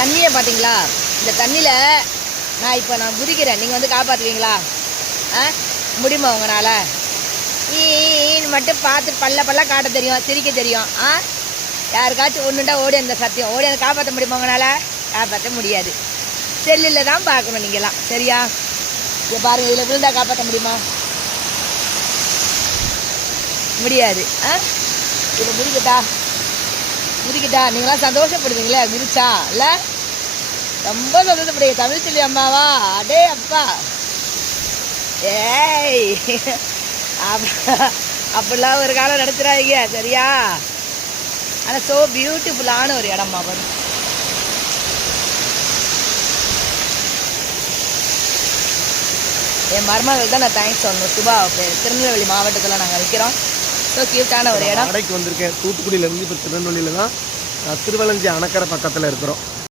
தண்ணியை பார்த்தீங்களா? இந்த தண்ணியில் நான் குதிக்கிறேன், நீங்கள் வந்து காப்பாற்றுவீங்களா? முடியுமா உங்களால்? ஈன்னு மட்டும் பார்த்து பல்ல காட்ட தெரியும், சிரிக்க தெரியும். யாருக்காச்சும் ஒன்றுண்டா ஓடி அந்த சத்தியம் ஓடி அந்த காப்பாற்ற முடியுமா உங்களால்? காப்பாற்ற முடியாது. செல்லில் தான் பார்க்கணும் நீங்களாம், சரியா? இதை பாருங்கள், இதில் விழுந்தா காப்பாற்ற முடியுமா? முடியாது. இதை முதிக்கிட்டா நீங்களாம் சந்தோஷப்படுவீங்களே குதிச்சா? இல்லை, ரொம்ப சந்தோஷப்படுவீங்க. தமிழ் செல்வி அம்மாவா? அடே அப்பா, ஏய் அப்படிலாம் ஒரு காலம் நடத்துறாங்க, சரியா? ஆனால் ஸோ பியூட்டிஃபுல்லான ஒரு இடமா பாரு. என் மருமகள் தான் நான் தேங்க்ஸ் சொல்லணும். சுபா பேர், திருநெல்வேலி மாவட்டத்தில் நாங்கள் வைக்கிறோம். ஸோ கியூட்டான ஒரு இடம். கடைக்கு வந்திருக்கேன், தூத்துக்குடியிலேருந்து. இப்போ திருநெல்வேலியில் தான் திருவலஞ்சி அணைக்கரை பக்கத்தில் இருக்கிறோம்.